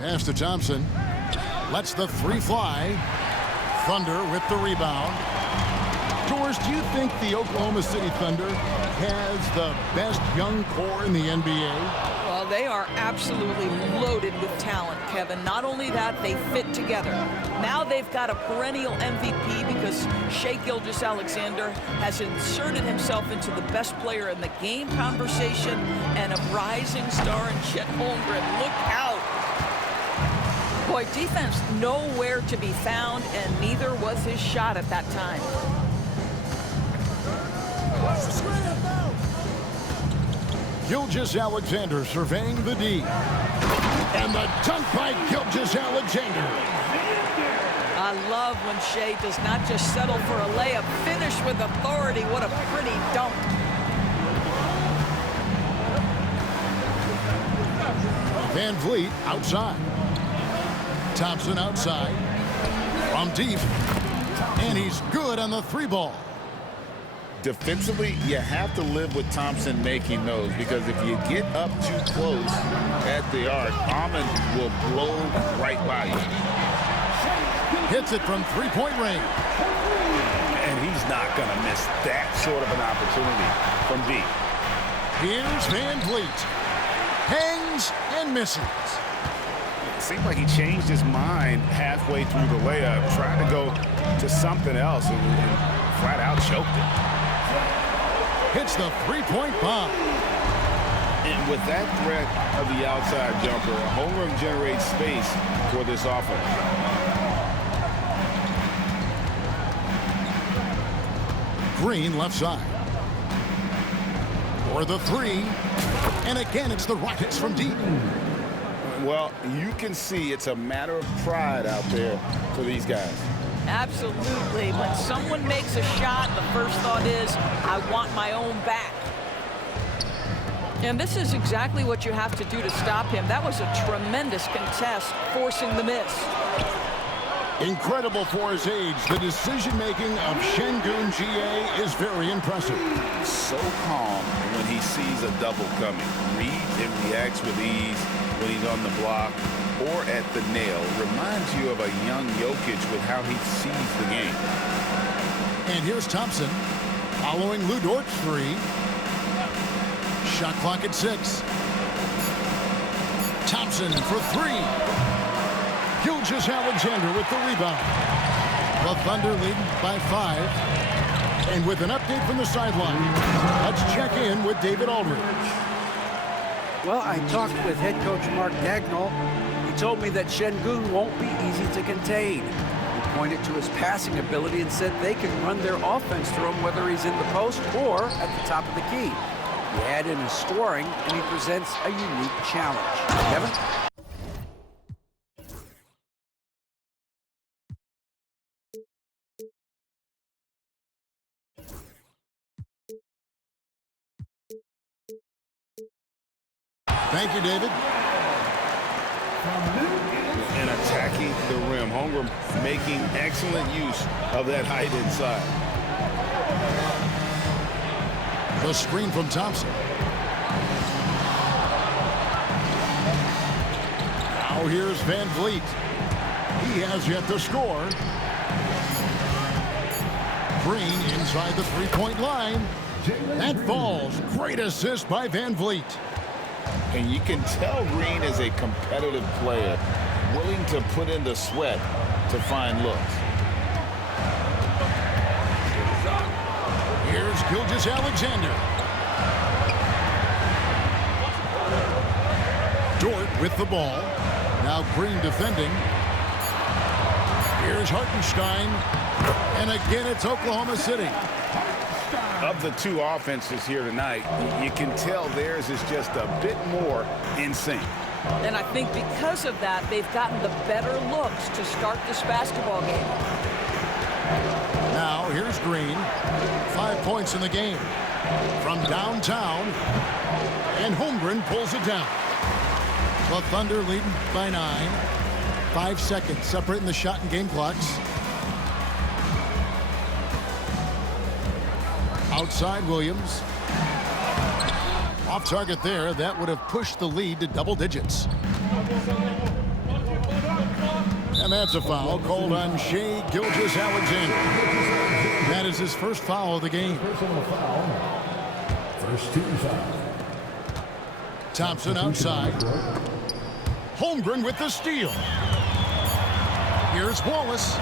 Pass to Thompson. Lets the three fly. Thunder with the rebound. Doris, do you think the Oklahoma City Thunder has the best young core in the NBA? Well, they are absolutely loaded with talent, Kevin. Not only that, they fit together. Now they've got a perennial MVP because Shai Gilgeous-Alexander has inserted himself into the best player in the game conversation, and a rising star in Chet Holmgren. Look out. Boy, defense nowhere to be found, and neither was his shot at that time. Gilgeous-Alexander surveying the D. And the dunk by Gilgeous-Alexander. I love when Shai does not just settle for a layup, finish with authority. What a pretty dunk. Van Vliet outside. Thompson outside. From deep. And he's good on the three ball. Defensively, you have to live with Thompson making those, because if you get up too close at the arc, Almond will blow right by you. Hits it from three-point range. And he's not going to miss that sort of an opportunity from deep. Here's Van Vliet. Hangs and misses. It seemed like he changed his mind halfway through the layup, trying to go to something else, and flat out choked it. Hits the three-point bomb. And with that threat of the outside jumper, Holmgren generates space for this offense. Green left side. For the three. And again, it's the Rockets from deep. Well, you can see it's a matter of pride out there for these guys. Absolutely. When someone makes a shot, the first thought is, I want my own back. And this is exactly what you have to do to stop him. That was a tremendous contest, forcing the miss. Incredible for his age. The decision-making of Sengun GA is very impressive. So calm when he sees a double coming. Reads and reacts with ease when he's on the block or at the nail. Reminds you of a young Jokic with how he sees the game. And here's Thompson following Lu Dort's three. Shot clock at 6. Thompson for three. Gilgeous-Alexander with the rebound. The Thunder lead by 5. And with an update from the sideline, let's check in with David Aldridge. Well, I talked with head coach Mark Dagnall. He told me that Sengun won't be easy to contain. He pointed to his passing ability and said they can run their offense through him whether he's in the post or at the top of the key. You add in his scoring, and he presents a unique challenge. Kevin? Thank you, David. And attacking the rim. Holmgren making excellent use of that height inside. The screen from Thompson. Now here's Van Vliet. He has yet to score. Green inside the three-point line. That falls. Great assist by Van Vliet. And you can tell Green is a competitive player, willing to put in the sweat to find looks. Here's Gilgeous-Alexander. Dort with the ball. Now Green defending. Here's Hartenstein. And again, it's Oklahoma City. Of the two offenses here tonight, you can tell theirs is just a bit more in sync. And I think because of that, they've gotten the better looks to start this basketball game. Now, here's Green. 5 points in the game. From downtown. And Holmgren pulls it down. The Thunder leading by 9. 5 seconds separating the shot and game clocks. Outside Williams. Off target there. That would have pushed the lead to double digits. And that's a foul called on Shai Gilgeous-Alexander. That is his first foul of the game. Personal foul. First team foul. Thompson outside. Holmgren with the steal. Here's Wallace.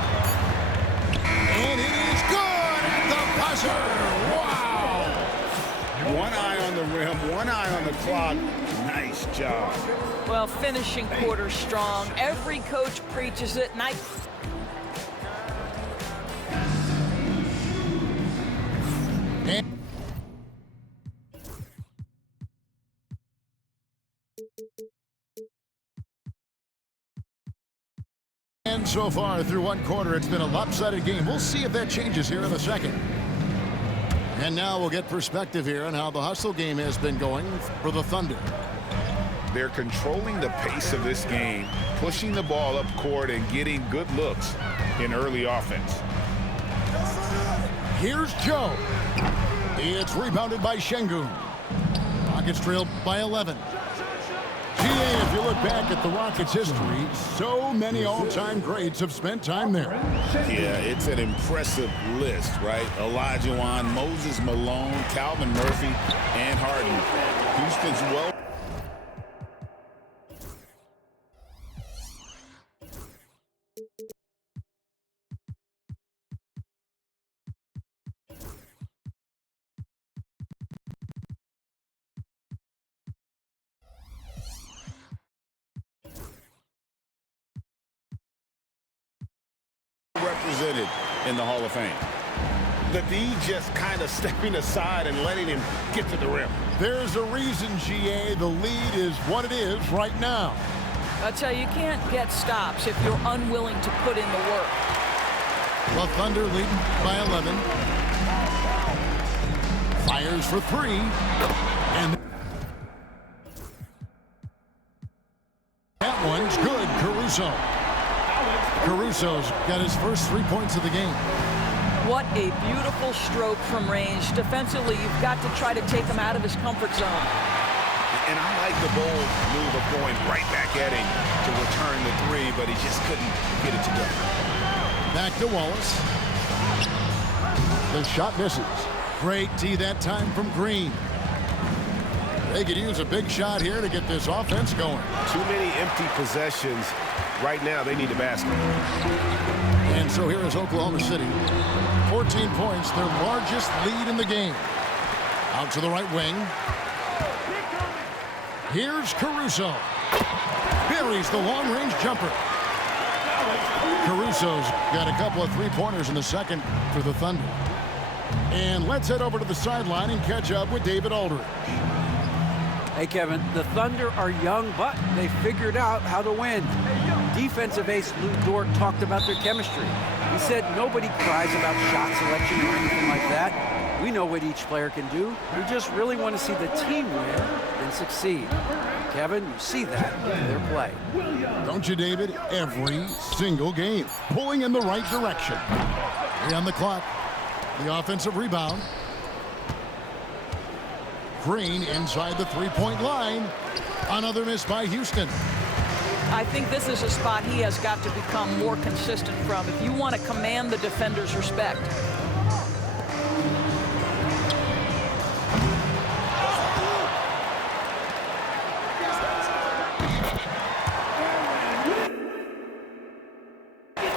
And it is good at the buzzer. Wow! One eye on the rim, one eye on the clock. Nice job. Well, finishing quarter strong. Every coach preaches it. And so far through one quarter, it's been a lopsided game. We'll see if that changes here in the second. And now we'll get perspective here on how the hustle game has been going for the Thunder. They're controlling the pace of this game, pushing the ball up court and getting good looks in early offense. Here's Joe. It's rebounded by Şengün. Rockets trail by 11. GA, if you look back at the Rockets' history, so many all-time greats have spent time there. Yeah, it's an impressive list, right? Olajuwon, Moses Malone, Calvin Murphy, and Harden. Houston's well. Represented in the Hall of Fame. The D just kind of stepping aside and letting him get to the rim. There's a reason, GA, the lead is what it is right now. I tell you, you can't get stops if you're unwilling to put in the work. The Thunder leading by 11. Fires for three. And that one's good, Caruso. Caruso's got his first 3 points of the game. What a beautiful stroke from range. Defensively, you've got to try to take him out of his comfort zone. And I like the bold move of going right back at him to return the three, but he just couldn't get it to go. Back to Wallace. The shot misses. Great D that time from Green. They could use a big shot here to get this offense going. Too many empty possessions. Right now, they need a basket. And so here is Oklahoma City. 14 points, their largest lead in the game. Out to the right wing. Here's Caruso. Buries the long-range jumper. Caruso's got a couple of three-pointers in the second for the Thunder. And let's head over to the sideline and catch up with David Aldridge. Hey, Kevin, the Thunder are young, but they figured out how to win. Defensive ace Lou Dort talked about their chemistry. He said nobody cries about shot selection or anything like that. We know what each player can do. We just really want to see the team win and succeed. Kevin, you see that in their play. Don't you, David? Every single game. Pulling in the right direction. 3 on the clock. The offensive rebound. Green inside the three-point line. Another miss by Houston. I think this is a spot he has got to become more consistent from if you want to command the defender's respect.